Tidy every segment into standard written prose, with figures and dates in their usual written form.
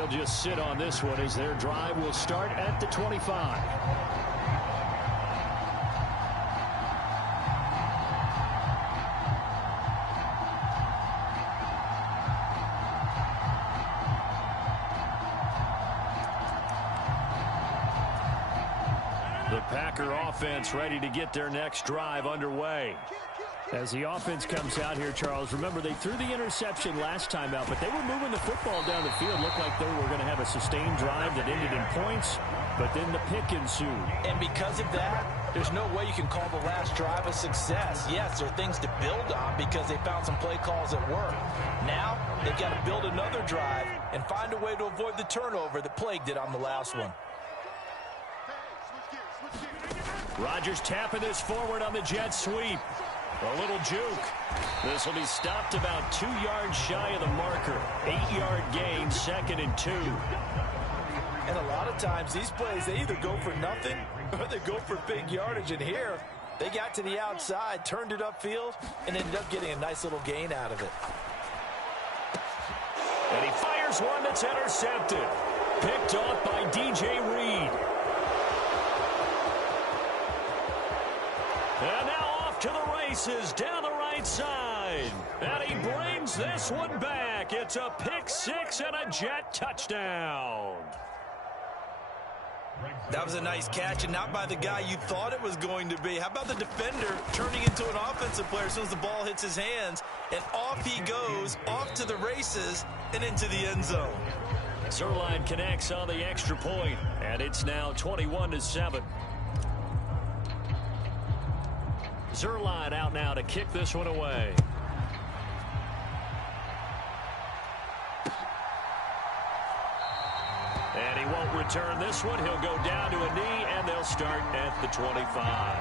he'll just sit on this one as their drive will start at the 25. The Packer offense ready to get their next drive underway. As the offense comes out here, Charles, remember they threw the interception last time out, but they were moving the football down the field. Looked like they were going to have a sustained drive that ended in points, but then the pick ensued. And because of that, there's no way you can call the last drive a success. Yes, there are things to build on because they found some play calls that work. Now, they've got to build another drive and find a way to avoid the turnover that plagued it on the last one. Rodgers tapping this forward on the jet sweep. A little juke. This will be stopped about 2 yards shy of the marker. 8-yard gain, 2nd and 2. And a lot of times these plays, they either go for nothing or they go for big yardage. And here, they got to the outside, turned it upfield, and ended up getting a nice little gain out of it. And he fires one that's intercepted. Picked off by DJ Reed. And now off to the races down the right side. And he brings this one back. It's a pick six and a Jet touchdown. That was a nice catch, and not by the guy you thought it was going to be. How about the defender turning into an offensive player as soon as the ball hits his hands, and off he goes, off to the races, and into the end zone. Zerline connects on the extra point, and it's now 21-7. Zerline out now to kick this one away. And he won't return this one. He'll go down to a knee, and they'll start at the 25.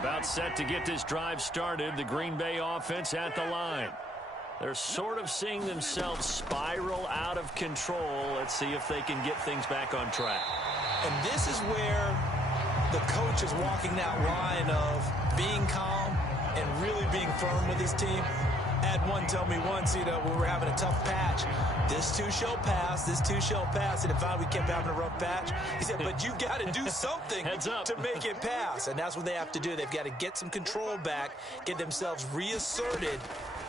About set to get this drive started. The Green Bay offense at the line. They're sort of seeing themselves spiral out of control. Let's see if they can get things back on track. And this is where the coach is walking that line of being calm and really being firm with his team. Had one tell me once, when we were having a tough patch, this too shall pass, this too shall pass. And if we kept having a rough patch, he said, but you got to do something to make it pass. And that's what they have to do. They've got to get some control back, get themselves reasserted,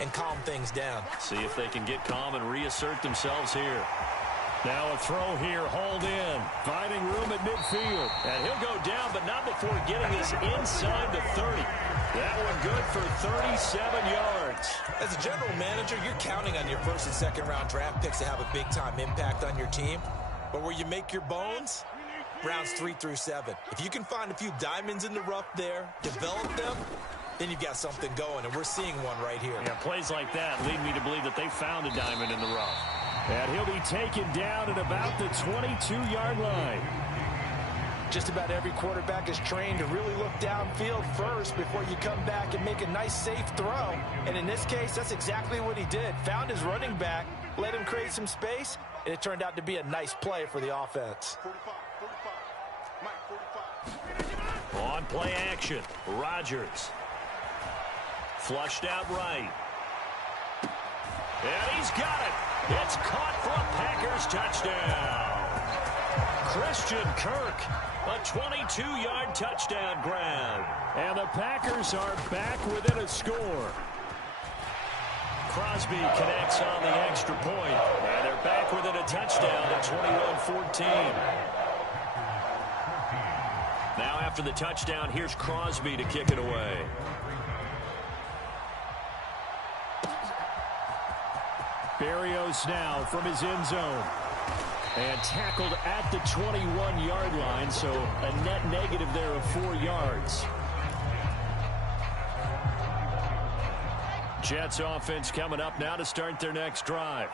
and calm things down. See if they can get calm and reassert themselves here. Now a throw here, hauled in, finding room at midfield. And he'll go down, but not before getting this inside the 30. That one good for 37 yards. As a general manager, you're counting on your first and second round draft picks to have a big-time impact on your team. But where you make your bones, rounds 3 through 7. If you can find a few diamonds in the rough there, develop them, then you've got something going, and we're seeing one right here. Yeah, plays like that lead me to believe that they found a diamond in the rough. And he'll be taken down at about the 22-yard line. Just about every quarterback is trained to really look downfield first before you come back and make a nice, safe throw. And in this case, that's exactly what he did. Found his running back, let him create some space, and it turned out to be a nice play for the offense. On play action, Rodgers. Flushed out right. And he's got it. It's caught for a Packers touchdown. Christian Kirk, a 22-yard touchdown grab. And the Packers are back within a score. Crosby connects on the extra point. And they're back within a touchdown at 21-14. Now after the touchdown, here's Crosby to kick it away. Berrios now from his end zone. And tackled at the 21-yard line, so a net negative there of 4 yards. Jets offense coming up now to start their next drive.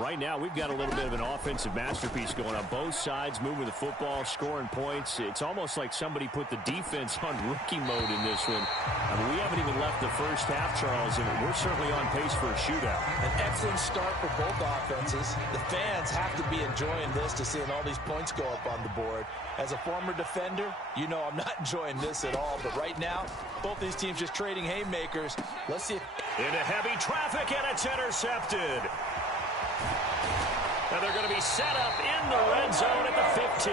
Right now, we've got a little bit of an offensive masterpiece going on both sides, moving the football, scoring points. It's almost like somebody put the defense on rookie mode in this one. I mean, we haven't even left the first half, Charles, and we're certainly on pace for a shootout. An excellent start for both offenses. The fans have to be enjoying this to seeing all these points go up on the board. As a former defender, you know I'm not enjoying this at all. But right now, both these teams just trading haymakers. Let's see. Into heavy traffic, and it's intercepted. And they're going to be set up in the red zone at the 15.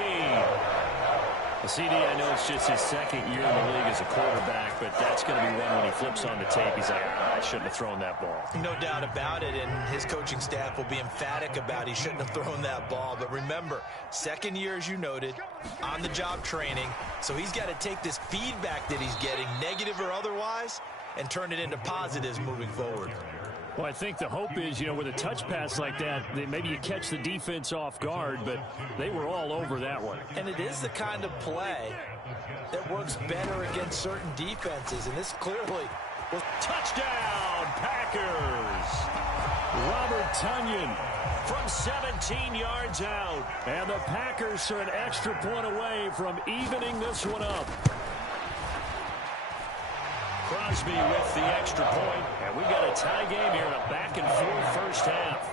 CD, I know it's just his second year in the league as a quarterback, but that's going to be one when he flips on the tape. He's like, I shouldn't have thrown that ball. No doubt about it, and his coaching staff will be emphatic about he shouldn't have thrown that ball. But remember, second year, as you noted, on-the-job training, so he's got to take this feedback that he's getting, negative or otherwise, and turn it into positives moving forward. Well, I think the hope is, with a touch pass like that, maybe you catch the defense off guard, but they were all over that one. And it is the kind of play that works better against certain defenses, and this clearly was touchdown, Packers! Robert Tonyan from 17 yards out, and the Packers are an extra point away from evening this one up. Crosby with the extra point, and we got a tie game here in a back-and-forth first half.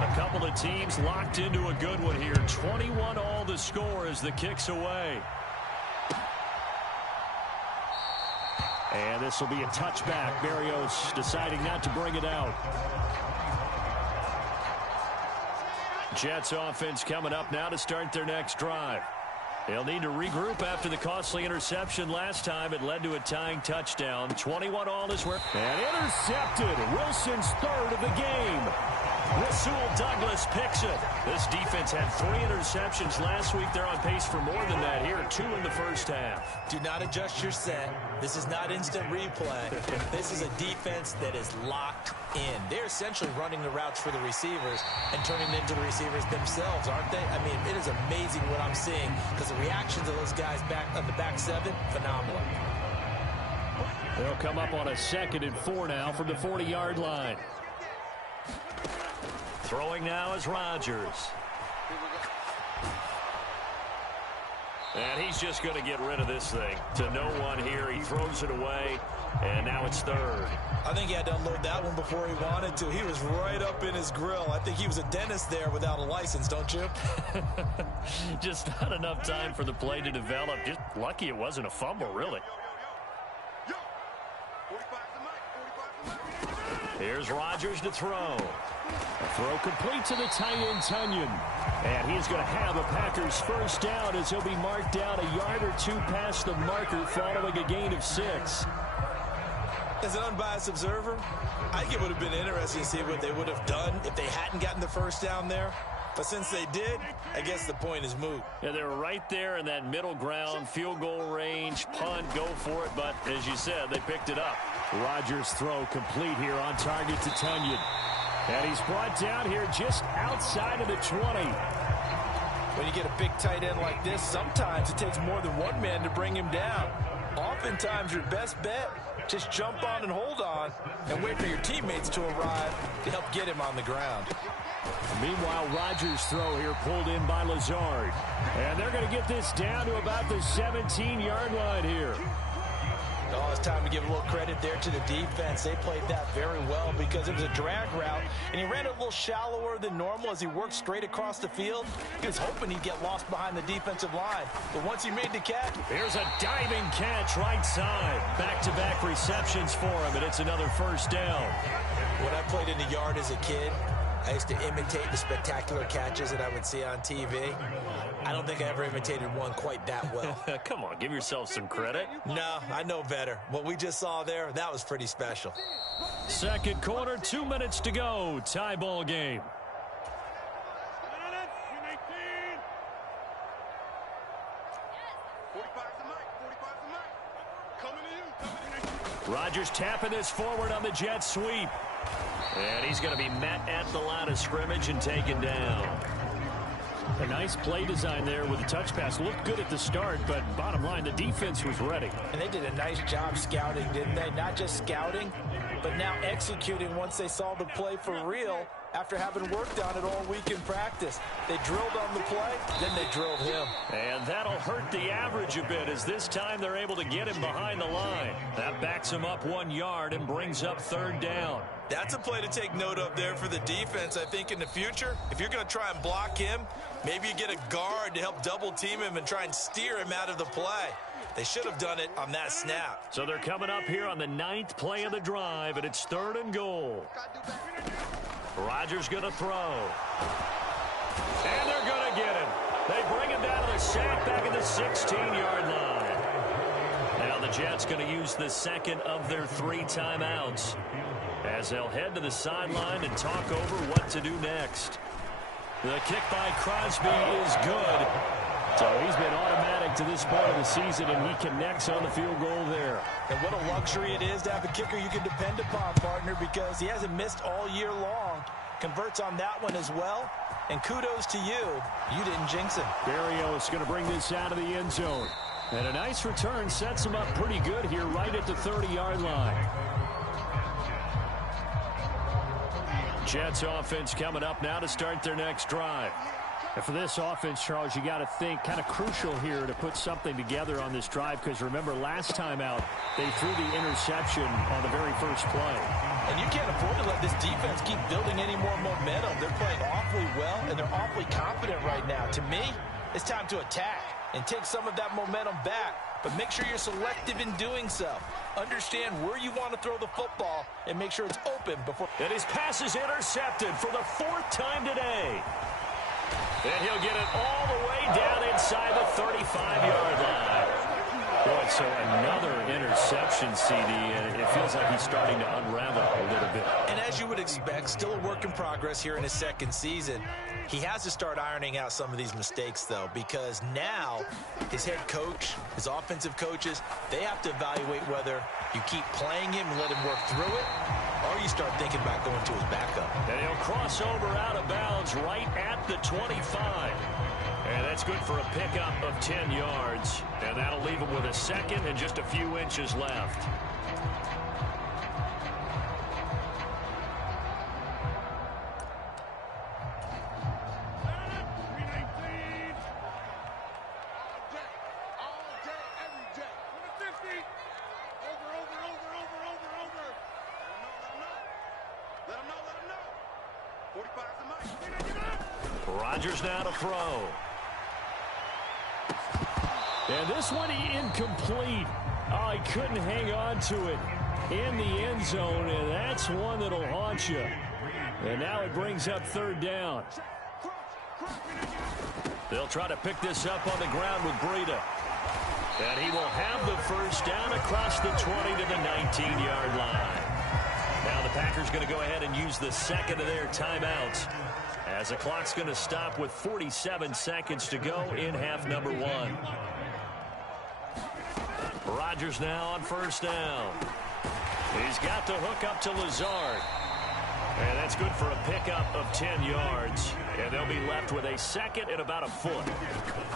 A couple of teams locked into a good one here. 21 all the score as the kick's away. And this will be a touchback. Barrios deciding not to bring it out. Jets offense coming up now to start their next drive. They'll need to regroup after the costly interception last time. It led to a tying touchdown. 21 all is where. And intercepted. Wilson's third of the game. Rasul Douglas picks it. This defense had 3 interceptions last week. They're on pace for more than that here. 2 in the first half. Do not adjust your set. This is not instant replay. This is a defense that is locked in. They're essentially running the routes for the receivers and turning it into the receivers themselves, aren't they? I mean, it is amazing what I'm seeing because the reactions of those guys back on the back 7, phenomenal. They'll come up on a 2nd and 4 now from the 40-yard line. Throwing now is Rodgers. And he's just going to get rid of this thing to no one here. He throws it away, and now it's 3rd. I think he had to unload that one before he wanted to. He was right up in his grill. I think he was a dentist there without a license, don't you? Just not enough time for the play to develop. Just lucky it wasn't a fumble, really. Here's Rodgers to throw. A throw complete to the tight end, Tonyan. And he's going to have a Packers first down as he'll be marked down a yard or 2 past the marker following a gain of 6. As an unbiased observer, I think it would have been interesting to see what they would have done if they hadn't gotten the first down there. But since they did, I guess the point is moot. Yeah, they were right there in that middle ground, field goal range, punt, go for it. But as you said, they picked it up. Rodgers' throw complete here on target to Tonyan. And he's brought down here just outside of the 20. When you get a big tight end like this, sometimes it takes more than one man to bring him down. Oftentimes, your best bet, just jump on and hold on and wait for your teammates to arrive to help get him on the ground. Meanwhile, Rodgers' throw here pulled in by Lazard. And they're going to get this down to about the 17-yard line here. Oh, it's time to give a little credit there to the defense. They played that very well because it was a drag route, and he ran it a little shallower than normal as he worked straight across the field. He was hoping he'd get lost behind the defensive line. But once he made the catch, here's a diving catch right side. Back-to-back receptions for him, and it's another first down. When I played in the yard as a kid, I used to imitate the spectacular catches that I would see on TV. I don't think I ever imitated one quite that well. Come on, give yourself some credit. No, I know better. What we just saw there, that was pretty special. Second quarter, 2 minutes to go. Tie ball game. Rodgers tapping this forward on the jet sweep. And he's going to be met at the line of scrimmage and taken down. A nice play design there with a touch pass. Looked good at the start, but bottom line, the defense was ready. And they did a nice job scouting, didn't they? Not just scouting, but now executing once they saw the play for real after having worked on it all week in practice. They drilled on the play, then they drilled him. And that'll hurt the average a bit as this time they're able to get him behind the line. That backs him up 1 yard and brings up 3rd down. That's a play to take note of there for the defense, I think, in the future. If you're going to try and block him, maybe you get a guard to help double-team him and try and steer him out of the play. They should have done it on that snap. So they're coming up here on the 9th play of the drive, and it's 3rd and goal. Rodgers going to throw. And they're going to get him. They bring him down to the sack back at the 16-yard line. Now the Jets going to use the second of their 3 timeouts as they'll head to the sideline and talk over what to do next. The kick by Crosby is good. So he's been automatic to this part of the season, and he connects on the field goal there. And what a luxury it is to have a kicker you can depend upon, partner, because he hasn't missed all year long. Converts on that one as well. And kudos to you. You didn't jinx him. Barrios going to bring this out of the end zone. And a nice return sets him up pretty good here right at the 30-yard line. Jets offense coming up now to start their next drive. And for this offense, Charles, you got to think kind of crucial here to put something together on this drive, because remember last time out they threw the interception on the very first play. And you can't afford to let this defense keep building any more momentum. They're playing awfully well, and they're awfully confident right now. To me, it's time to attack and take some of that momentum back, but make sure you're selective in doing so. Understand where you want to throw the football and make sure it's open before. And his pass is intercepted for the 4th time today. And he'll get it all the way down inside the 35-yard line. Boy, so another interception, CD, and it feels like he's starting to unravel a little bit. And as you would expect, still a work in progress here in his 2nd season. He has to start ironing out some of these mistakes, though, because now his head coach, his offensive coaches, they have to evaluate whether you keep playing him and let him work through it, or you start thinking about going to his backup. And he'll cross over out of bounds right at the 25. And that's good for a pickup of 10 yards. And that'll leave him with a 2nd and just a few inches left. Rodgers now to throw. And this one incomplete. Oh, he couldn't hang on to it in the end zone, and that's one that'll haunt you. And now it brings up 3rd down. They'll try to pick this up on the ground with Breida. And he will have the 1st down across the 20 to the 19-yard line. Now the Packers going to go ahead and use the 2nd of their timeouts, as the clock's going to stop with 47 seconds to go in half number 1. Rodgers now on 1st down. He's got the hook up to Lazard. And that's good for a pickup of 10 yards. And they'll be left with a 2nd and about a foot.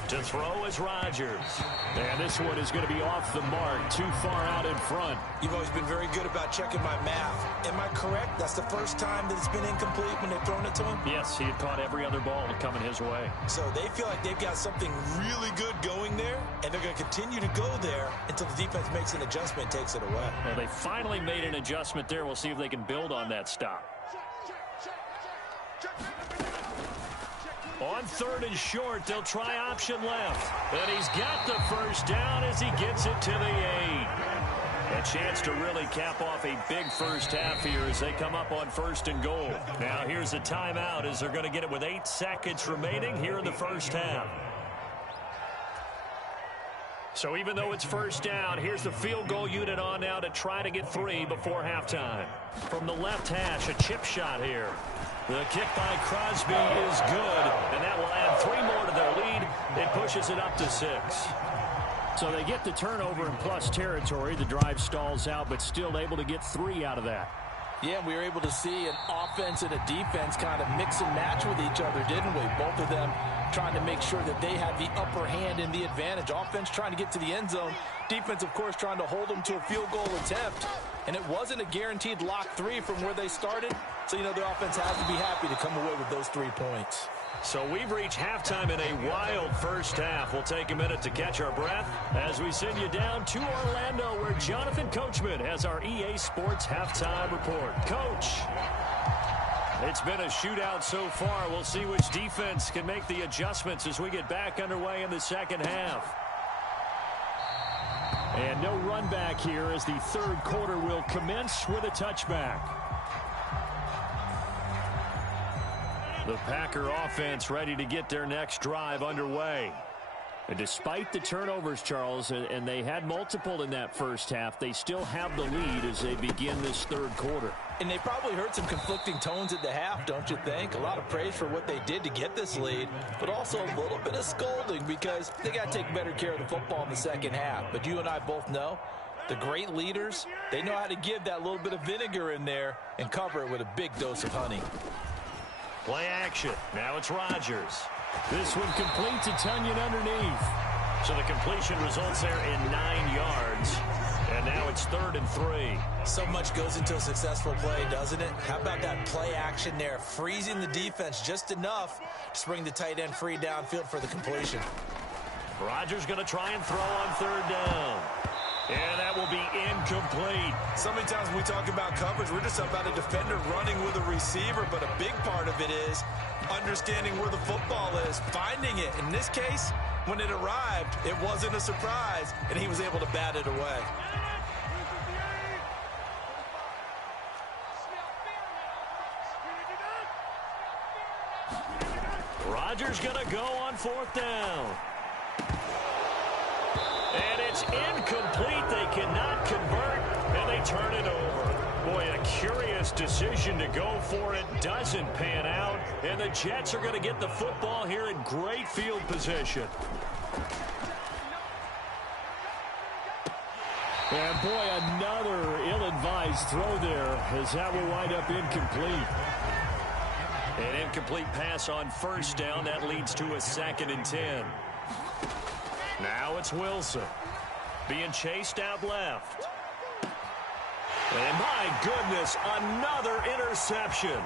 To throw is Rodgers. And this one is going to be off the mark, too far out in front. You've always been very good about checking my math. Am I correct? That's the first time that it's been incomplete when they've thrown it to him? Yes, he had caught every other ball coming his way. So they feel like they've got something really good going there, and they're going to continue to go there until the defense makes an adjustment and takes it away. Well, they finally made an adjustment there. We'll see if they can build on that stop. On 3rd and short, they'll try option left. And he's got the 1st down as he gets it to the 8. A chance to really cap off a big first half here as they come up on 1st and goal. Now here's a timeout as they're going to get it with 8 seconds remaining here in the first half. So even though it's 1st down, here's the field goal unit on now to try to get 3 before halftime. From the left hash, a chip shot here. The kick by Crosby is good, and that will add 3 more to their lead. It pushes it up to 6. So they get the turnover in plus territory. The drive stalls out, but still able to get 3 out of that. Yeah, we were able to see an offense and a defense kind of mix and match with each other, didn't we? Both of them trying to make sure that they had the upper hand and the advantage. Offense trying to get to the end zone. Defense, of course, trying to hold them to a field goal attempt. And it wasn't a guaranteed lock 3 from where they started. So, you know, the offense has to be happy to come away with those 3 points. So we've reached halftime in a wild first half. We'll take a minute to catch our breath as we send you down to Orlando, where Jonathan Coachman has our EA Sports halftime report. Coach, it's been a shootout so far. We'll see which defense can make the adjustments as we get back underway in the second half. And no run back here as the third quarter will commence with a touchback. The Packer offense ready to get their next drive underway. And despite the turnovers, Charles, and they had multiple in that first half, they still have the lead as they begin this third quarter. And they probably heard some conflicting tones at the half, don't you think? A lot of praise for what they did to get this lead, but also a little bit of scolding because they got to take better care of the football in the second half. But you and I both know the great leaders, they know how to give that little bit of vinegar in there and cover it with a big dose of honey. Play action. Now it's Rodgers. This one complete to Tunyon underneath. So the completion results there in 9 yards. And now it's 3rd and 3. So much goes into a successful play, doesn't it? How about that play action there? Freezing the defense just enough to bring the tight end free downfield for the completion. Rodgers going to try and throw on 3rd down. And that will be incomplete. So many times when we talk about coverage, we're just about a defender running with a receiver, but a big part of it is understanding where the football is, finding it. In this case, when it arrived, it wasn't a surprise, and he was able to bat it away. Rodgers going to go on 4th down. And it's incomplete. They cannot convert, and they turn it over. Boy, a curious decision to go for it. Doesn't pan out, and the Jets are going to get the football here in great field position. And, boy, another ill-advised throw there as that will wind up incomplete. An incomplete pass on 1st down. That leads to a 2nd and 10. Now it's Wilson being chased out left. And my goodness, another interception.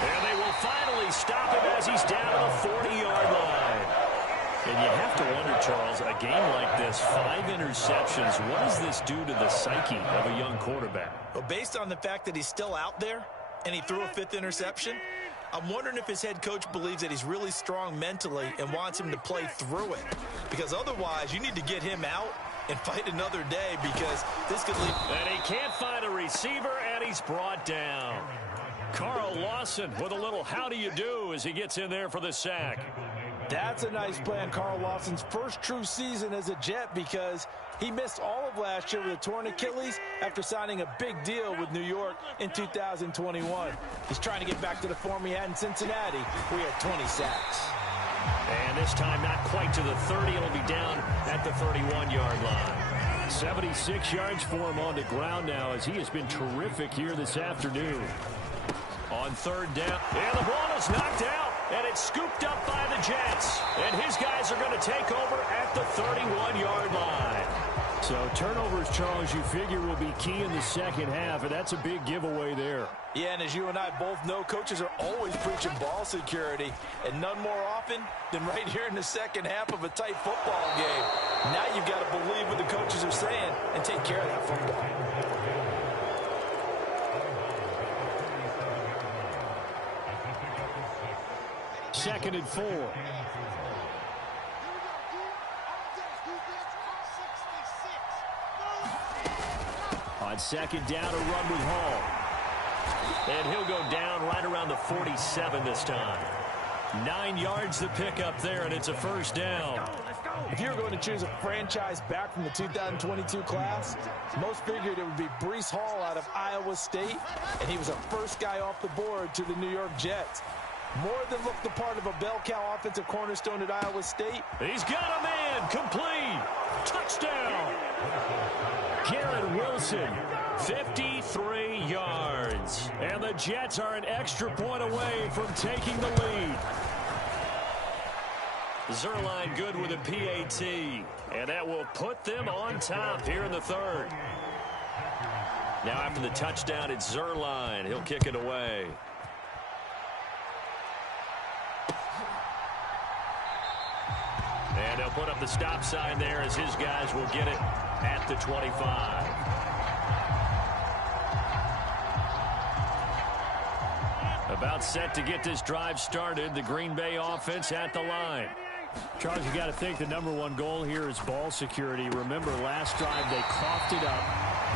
And they will finally stop him as he's down to the 40-yard line. And you have to wonder, Charles, a game like this, 5 interceptions, what does this do to the psyche of a young quarterback? Well, based on the fact that he's still out there and he threw a 5th interception, I'm wondering if his head coach believes that he's really strong mentally and wants him to play through it. Because otherwise, you need to get him out and fight another day because this could leave. And he can't find a receiver, and he's brought down. Carl Lawson with a little how do you do as he gets in there for the sack. That's a nice play on Carl Lawson's first true season as a Jet because he missed all of last year with a torn Achilles after signing a big deal with New York in 2021. He's trying to get back to the form he had in Cincinnati where he had 20 sacks. And this time not quite to the 30. It'll be down at the 31-yard line. 76 yards for him on the ground now as he has been terrific here this afternoon. On 3rd down. And the ball is knocked out. And it's scooped up by the Jets. And his guys are going to take over at the 31-yard line. So turnovers, Charles, you figure will be key in the second half, and that's a big giveaway there. Yeah, and as you and I both know, coaches are always preaching ball security, and none more often than right here in the second half of a tight football game. Now you've got to believe what the coaches are saying and take care of that football. Second and 4. On 2nd down, a run with Hall. And he'll go down right around the 47 this time. 9 yards to pick up there, and it's a 1st down. If you were going to choose a franchise back from the 2022 class, most figured it would be Breece Hall out of Iowa State, and he was the first guy off the board to the New York Jets. More than looked the part of a bell cow offensive cornerstone at Iowa State. He's got a man. Complete. Touchdown. Garrett Wilson, 53 yards. And the Jets are an extra point away from taking the lead. Zerline good with a PAT. And that will put them on top here in the third. Now after the touchdown, it's Zerline. He'll kick it away. And they'll put up the stop sign there as his guys will get it at the 25. About set to get this drive started. The Green Bay offense at the line. Charles, you got to think the #1 goal here is ball security. Remember, last drive they coughed it up.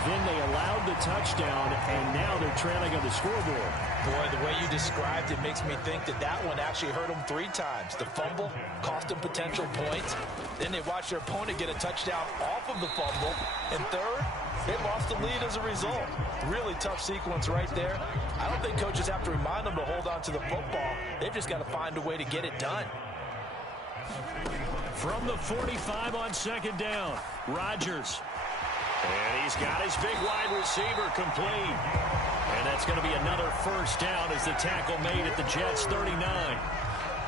Then they allowed the touchdown, and now they're trailing on the scoreboard. Boy, the way you described it makes me think that that one actually hurt them 3 times. The fumble cost them potential points. Then they watched their opponent get a touchdown off of the fumble. And third, they lost the lead as a result. Really tough sequence right there. I don't think coaches have to remind them to hold on to the football. They've just got to find a way to get it done. From the 45 on second down, Rodgers. And he's got his big wide receiver complete. And that's going to be another first down as the tackle made at the Jets' 39.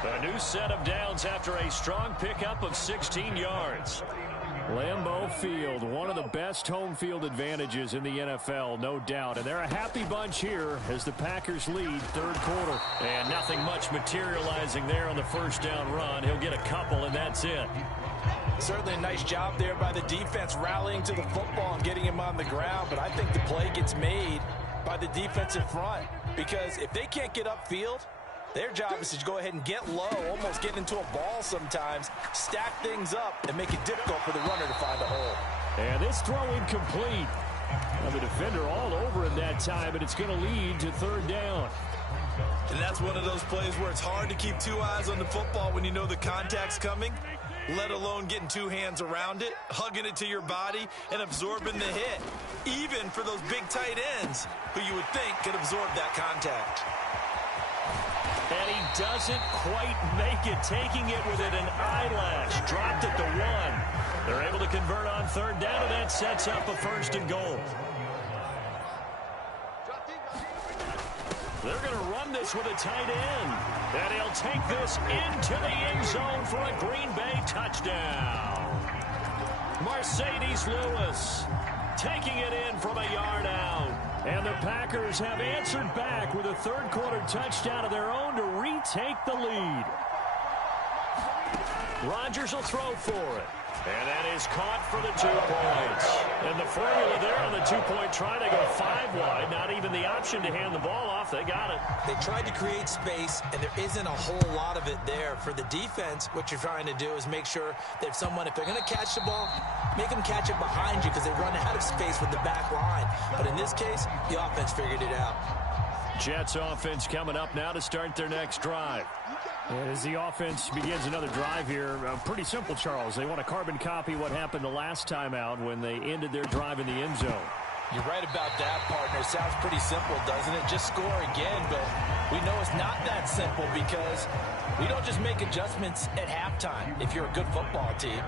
A new set of downs after a strong pickup of 16 yards. Lambeau Field, one of the best home field advantages in the NFL, no doubt. And they're a happy bunch here as the Packers lead third quarter. And nothing much materializing there on the first down run. He'll get a couple, and that's it. Certainly a nice job there by the defense rallying to the football and getting him on the ground. But I think the play gets made by the defensive front. Because if they can't get upfield, their job is to go ahead and get low, almost get into a ball sometimes, stack things up, and make it difficult for the runner to find a hole. And this throw incomplete. The defender all over him that time, and it's going to lead to third down. And that's one of those plays where it's hard to keep 2 eyes on the football when you know the contact's coming, let alone getting 2 hands around it, hugging it to your body, and absorbing the hit. Even for those big tight ends who you would think could absorb that contact. And he doesn't quite make it, taking it within an eyelash. Dropped it to 1. They're able to convert on third down, and that sets up a first and goal. They're going to run this with a tight end. And he'll take this into the end zone for a Green Bay touchdown. Mercedes Lewis taking it in from a yard out. And the Packers have answered back with a third quarter touchdown of their own to retake the lead. Rodgers will throw for it. And that is caught for the 2 points. And the formula there on the 2-point try to go 5 wide. Not even the option to hand the ball off. They got it. They tried to create space, and there isn't a whole lot of it there. For the defense, what you're trying to do is make sure that if they're going to catch the ball, make them catch it behind you because they run out of space with the back line. But in this case, the offense figured it out. Jets offense coming up now to start their next drive. As the offense begins another drive here, pretty simple, Charles. They want to carbon copy what happened the last time out when they ended their drive in the end zone. You're right about that, partner. Sounds pretty simple, doesn't it? Just score again, but we know it's not that simple because we don't just make adjustments at halftime if you're a good football team.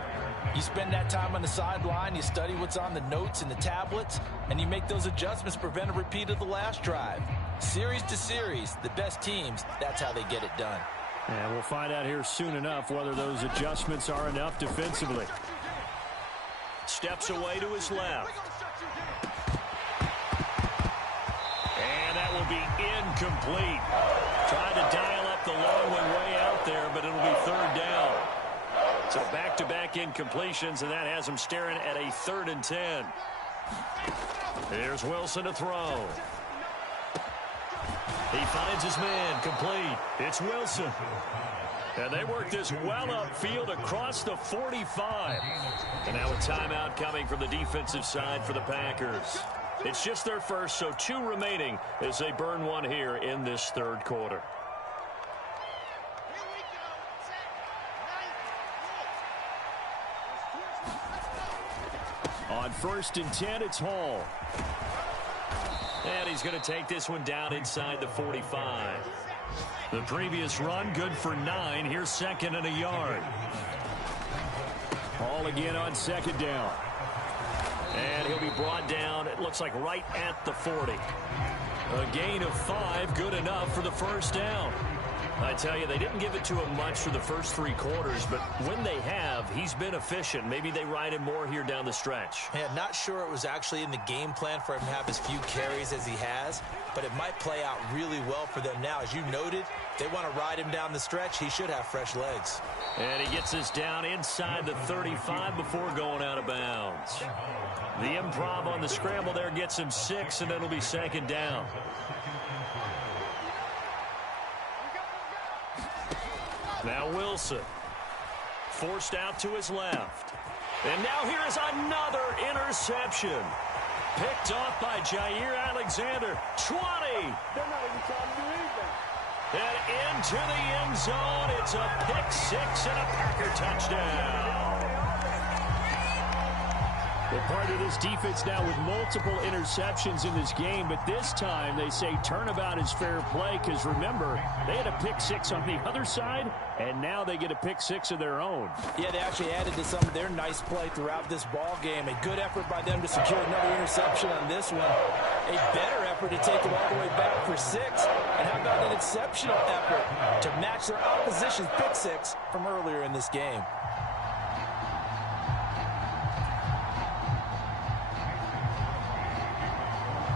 You spend that time on the sideline, you study what's on the notes and the tablets, and you make those adjustments to prevent a repeat of the last drive. Series to series, the best teams, that's how they get it done. And we'll find out here soon enough whether those adjustments are enough defensively. Steps away to his left. And that will be incomplete. Tried to dial up the long one way out there, but it'll be third down. So back-to-back incompletions, and that has him staring at a 3rd and 10. Here's Wilson to throw. He finds his man, complete. It's Wilson. And they work this well upfield across the 45. And now a timeout coming from the defensive side for the Packers. It's just their first, so 2 remaining as they burn 1 here in this third quarter. On 1st and 10, it's Hall. And he's going to take this one down inside the 45. The previous run, good for 9. Here's second and a yard. All again on second down. And he'll be brought down, it looks like right at the 40. A gain of 5, good enough for the first down. I tell you, they didn't give it to him much for the first 3 quarters, but when they have, he's been efficient. Maybe they ride him more here down the stretch. Yeah, not sure it was actually in the game plan for him to have as few carries as he has, but it might play out really well for them now. As you noted, they want to ride him down the stretch. He should have fresh legs. And he gets us down inside the 35 before going out of bounds. The improv on the scramble there gets him 6, and it'll be second down. Now Wilson, forced out to his left. And now here is another interception. Picked off by Jair Alexander. 20. And into the end zone. It's a pick 6 and a Packer touchdown. Well, part of this defense now with multiple interceptions in this game, but this time they say turnabout is fair play because, remember, they had a pick 6 on the other side, and now they get a pick 6 of their own. Yeah, they actually added to some of their nice play throughout this ball game. A good effort by them to secure another interception on this one. A better effort to take it all the way back for 6. And how about an exceptional effort to match their opposition's pick 6 from earlier in this game.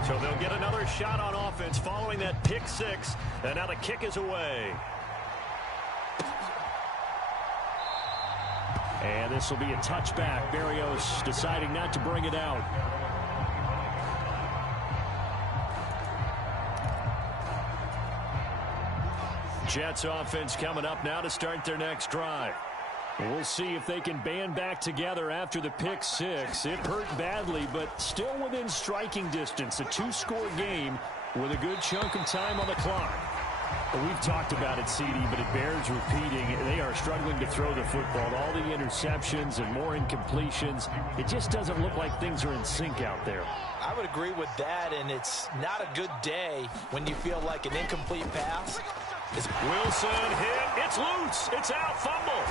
So they'll get another shot on offense following that pick 6, and now the kick is away. And this will be a touchback. Berrios deciding not to bring it out. Jets offense coming up now to start their next drive. We'll see if they can band back together after the pick 6. It hurt badly, but still within striking distance. A 2-score game with a good chunk of time on the clock. Well, we've talked about it, CD, but it bears repeating. They are struggling to throw the football. All the interceptions and more incompletions. It just doesn't look like things are in sync out there. I would agree with that, and it's not a good day when you feel like an incomplete pass. Wilson hit. It's loose. It's out. Fumble.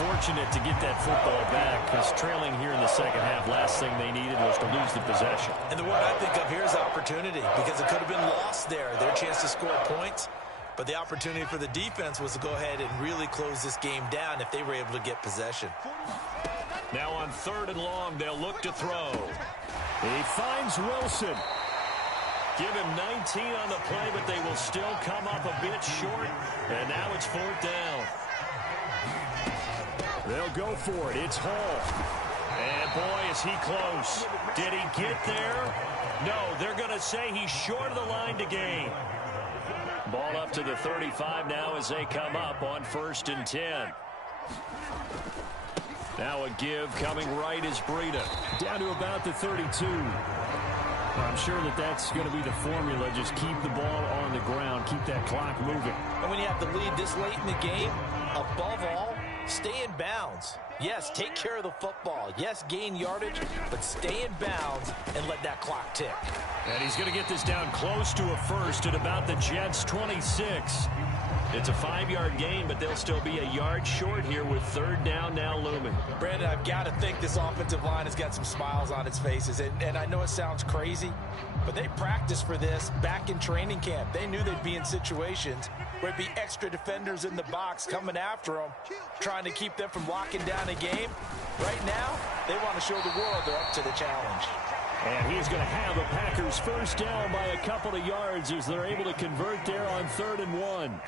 Fortunate to get that football back because trailing here in the second half, last thing they needed was to lose the possession. And the word I think of here is opportunity because it could have been lost there. Their chance to score points, but the opportunity for the defense was to go ahead and really close this game down if they were able to get possession. Now on 3rd and long, they'll look to throw. He finds Wilson. Give him 19 on the play, but they will still come up a bit short. And now it's 4th down. They'll go for it. It's Hall. And, boy, is he close. Did he get there? No, they're going to say he's short of the line to gain. Ball up to the 35 now as they come up on 1st and 10. Now a give coming right is Breida. Down to about the 32. I'm sure that that's going to be the formula. Just keep the ball on the ground. Keep that clock moving. And when you have the lead this late in the game, above all, stay in bounds. Yes, take care of the football. Yes, gain yardage, but stay in bounds and let that clock tick. And he's going to get this down close to a first at about the Jets' 26. It's a 5-yard gain, but they'll still be a yard short here with 3rd down now looming. Brandon, I've got to think this offensive line has got some smiles on its faces. And I know it sounds crazy, but they practiced for this back in training camp. They knew they'd be in situations where it'd be extra defenders in the box coming after them, trying to keep them from locking down a game. Right now, they want to show the world they're up to the challenge. And he's going to have a Packers first down by a couple of yards as they're able to convert there on 3rd and 1.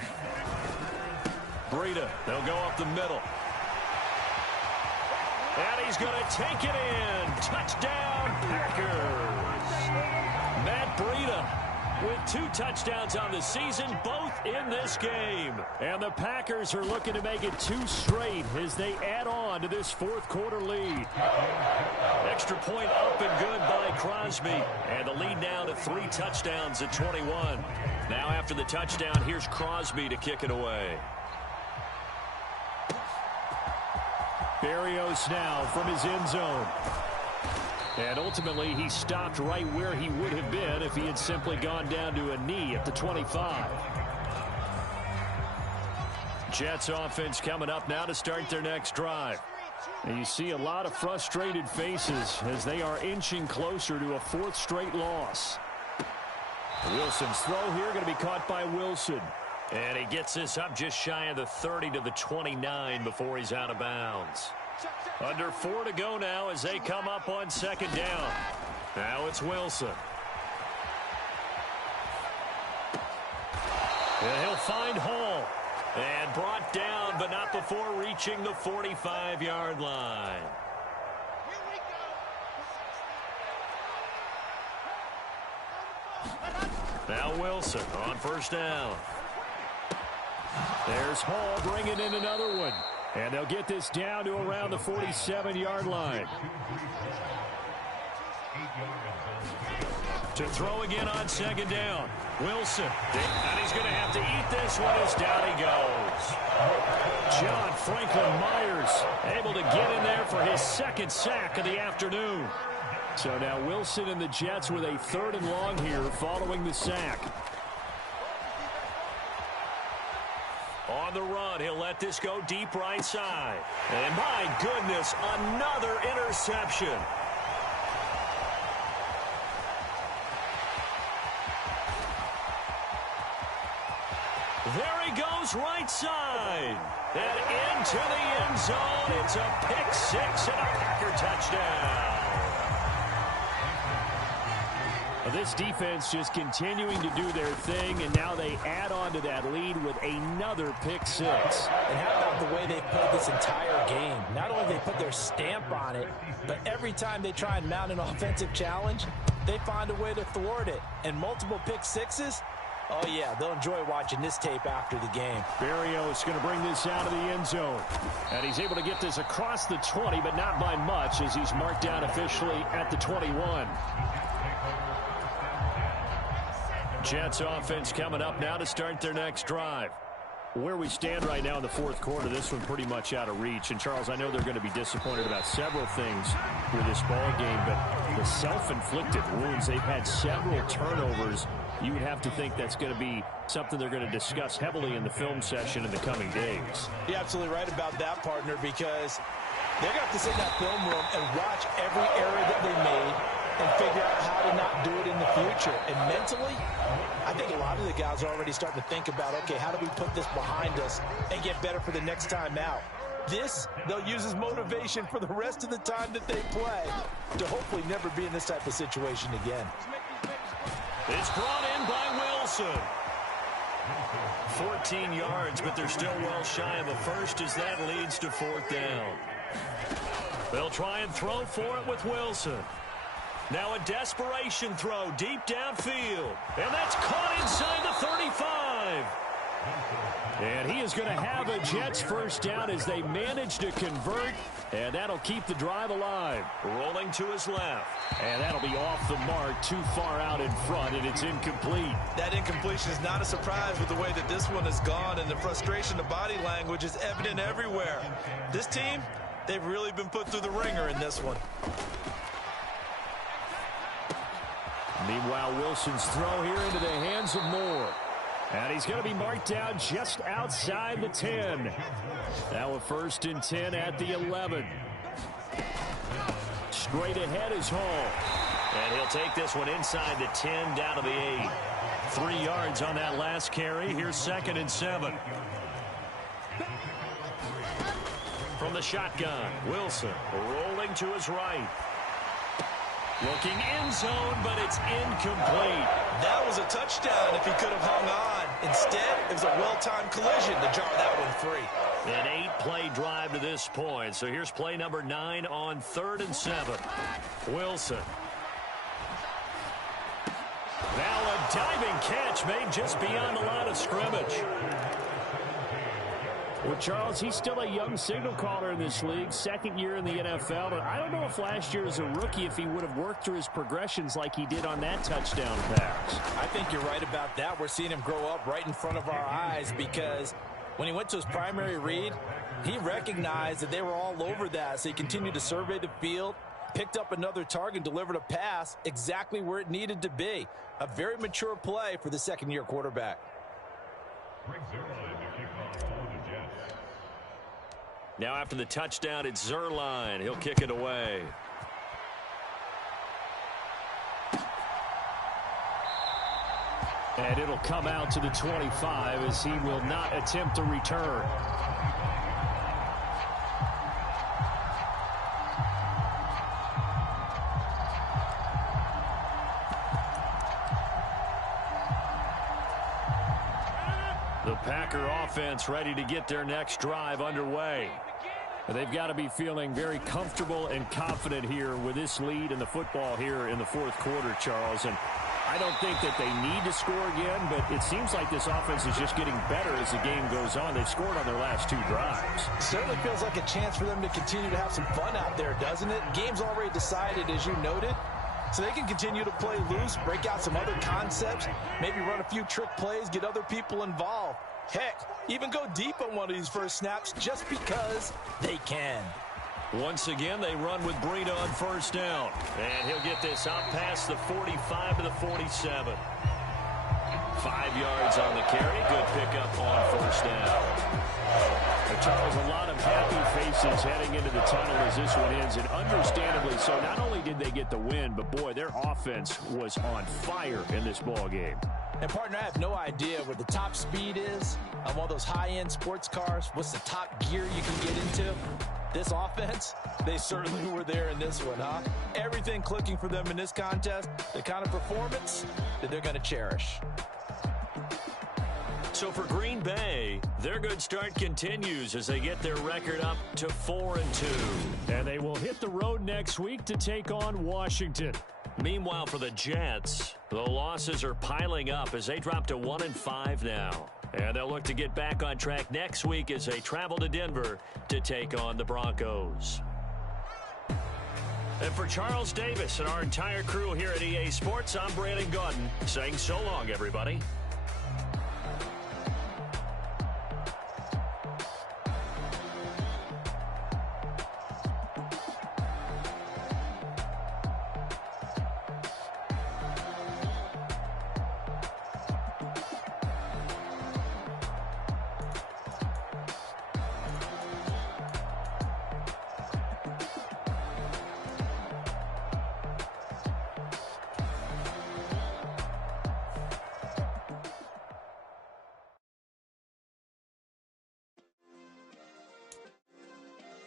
Breida, they'll go up the middle. And he's going to take it in. Touchdown, Packers. Matt Breida with 2 touchdowns on the season, both in this game. And the Packers are looking to make it 2 straight as they add on to this 4th quarter lead. Extra point up and good by Crosby. And the lead now to 3 touchdowns at 21. Now after the touchdown, here's Crosby to kick it away. Berrios now from his end zone. And ultimately, he stopped right where he would have been if he had simply gone down to a knee at the 25. Jets offense coming up now to start their next drive. And you see a lot of frustrated faces as they are inching closer to a fourth straight loss. Wilson's throw here going to be caught by Wilson. And he gets this up just shy of the 30 to the 29 before he's out of bounds. Under 4 to go now as they come up on second down. Now it's Wilson. And he'll find Hall. And brought down, but not before reaching the 45-yard line. Now Wilson on first down. There's Hall bringing in another one. And they'll get this down to around the 47-yard line. To throw again on second down. Wilson. And he's going to have to eat this one as down he goes. John Franklin Myers able to get in there for his second sack of the afternoon. So now Wilson and the Jets with a 3rd and long here following the sack. On the run, he'll let this go deep right side. And my goodness, another interception. There he goes right side. And into the end zone. It's a pick 6 and a Packer touchdown. This defense just continuing to do their thing, and now they add on to that lead with another pick 6. And how about the way they played this entire game? Not only did they put their stamp on it, but every time they try and mount an offensive challenge, they find a way to thwart it. And multiple pick 6s, oh yeah, they'll enjoy watching this tape after the game. Berrios going to bring this out of the end zone. And he's able to get this across the 20, but not by much as he's marked down officially at the 21. Jets offense coming up now to start their next drive. Where we stand right now in the fourth quarter, this one pretty much out of reach. And, Charles, I know they're going to be disappointed about several things with this ball game, but the self-inflicted wounds, they've had several turnovers. You would have to think that's going to be something they're going to discuss heavily in the film session in the coming days. You're absolutely right about that, partner, because they're going to have to sit in that film room and watch every error that they made and figure out how to not do it in the future. And mentally, I think a lot of the guys are already starting to think about, okay, how do we put this behind us and get better for the next time out? This, they'll use as motivation for the rest of the time that they play to hopefully never be in this type of situation again. It's brought in by Wilson. 14 yards, but they're still well shy of a first as that leads to 4th down. They'll try and throw for it with Wilson. Now a desperation throw deep downfield. And that's caught inside the 35. And he is going to have a Jets first down as they manage to convert. And that'll keep the drive alive. Rolling to his left. And that'll be off the mark, too far out in front, and it's incomplete. That incompletion is not a surprise with the way that this one has gone, and the frustration, the body language is evident everywhere. This team, they've really been put through the ringer in this one. Meanwhile, Wilson's throw here into the hands of Moore. And he's going to be marked down just outside the 10. Now a 1st and 10 at the 11. Straight ahead is Hall. And he'll take this one inside the 10 down to the 8. 3 yards on that last carry. Here's 2nd and 7. From the shotgun, Wilson rolling to his right. Looking end zone, but it's incomplete. That was a touchdown if he could have hung on. Instead, it was a well-timed collision to jar that one free. An 8-play drive to this point. So here's play number 9 on 3rd and 7. Wilson. Now a diving catch made just beyond the line of scrimmage. Well, Charles, he's still a young signal caller in this league, 2nd year in the NFL, but I don't know if last year as a rookie if he would have worked through his progressions like he did on that touchdown pass. I think you're right about that. We're seeing him grow up right in front of our eyes because when he went to his primary read, he recognized that they were all over that, so he continued to survey the field, picked up another target, delivered a pass exactly where it needed to be. A very mature play for the 2nd-year quarterback. Now after the touchdown, it's Zerline. He'll kick it away. And it'll come out to the 25 as he will not attempt to return. The Packer offense ready to get their next drive underway. They've got to be feeling very comfortable and confident here with this lead in the football here in the fourth quarter, Charles. And I don't think that they need to score again, but it seems like this offense is just getting better as the game goes on. They've scored on their last two drives. Certainly feels like a chance for them to continue to have some fun out there, doesn't it? Game's already decided, as you noted. So they can continue to play loose, break out some other concepts, maybe run a few trick plays, get other people involved. Heck, even go deep on one of these first snaps just because they can. Once again, they run with Breida on first down. And he'll get this out past the 45 to the 47. 5 yards on the carry. Good pickup on first down. Charles, a lot of happy faces heading into the tunnel as this one ends, and understandably so. Not only did they get the win, but boy, their offense was on fire in this ball game. And partner, I have no idea where the top speed is on one of those high-end sports cars. What's the top gear you can get into? This offense, they certainly were there in this one, huh? Everything clicking for them in this contest, the kind of performance that they're going to cherish. So for Green Bay, their good start continues as they get their record up to 4-2. And they will hit the road next week to take on Washington. Meanwhile, for the Jets, the losses are piling up as they drop to 1-5 now. And they'll look to get back on track next week as they travel to Denver to take on the Broncos. And for Charles Davis and our entire crew here at EA Sports, I'm Brandon Gaudin saying so long, everybody.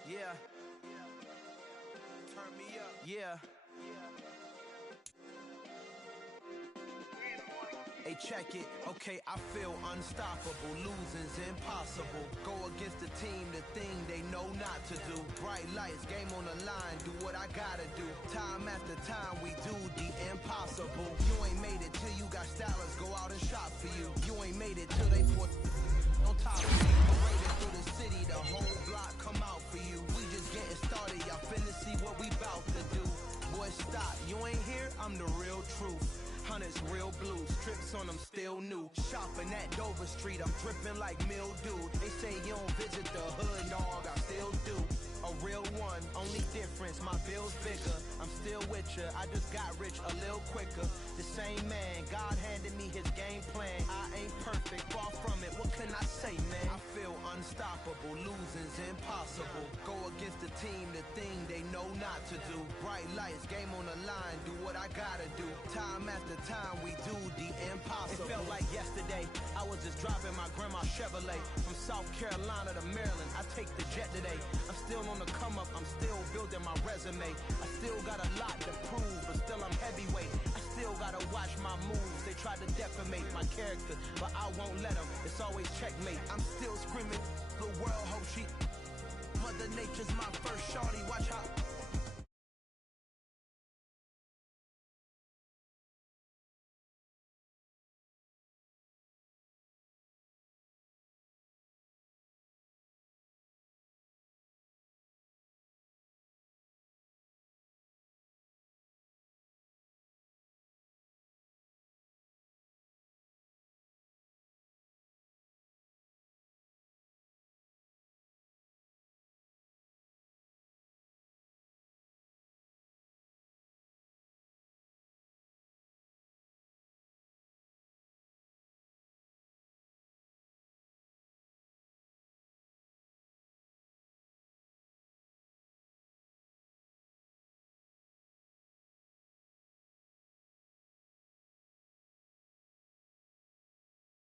Yeah. Turn me up. Yeah. Hey, check it. Okay, I feel unstoppable. Losing's impossible. Go against the team, the thing they know not to do. Bright lights, game on the line. Do what I gotta do. Time after time, we do the impossible. You ain't made it till you got stylers. Go out and shop for you. You ain't made it till they put on top of you. Paraded through the city, the whole block come out for you. We just getting started. Y'all finna see what we bout to do. Boy, stop. You ain't here? I'm the real truth. Hunters, real blue, strips on them still new. Shopping at Dover Street, I'm dripping like mildew. They say you don't visit the hood, dog, I still do. A real one, only difference, my bill's bigger. I'm still with ya, I just got rich a little quicker. The same man, God handed me his game plan. I ain't perfect, far from it, what can I say, man? I feel unstoppable, losing's impossible. Go against the team, the thing they know not to do. Bright lights, game on the line, do what I gotta do. Time after time, we do the impossible. It felt like yesterday, I was just driving my grandma's Chevrolet. From South Carolina to Maryland, I take the jet today. I'm still on the come up, I'm still building my resume. I still got a lot to prove, but still I'm heavyweight. I still gotta watch my moves. They try to defamate my character, but I won't let them. It's always checkmate. I'm still screaming, the world hope she. Mother Nature's my first shorty, watch how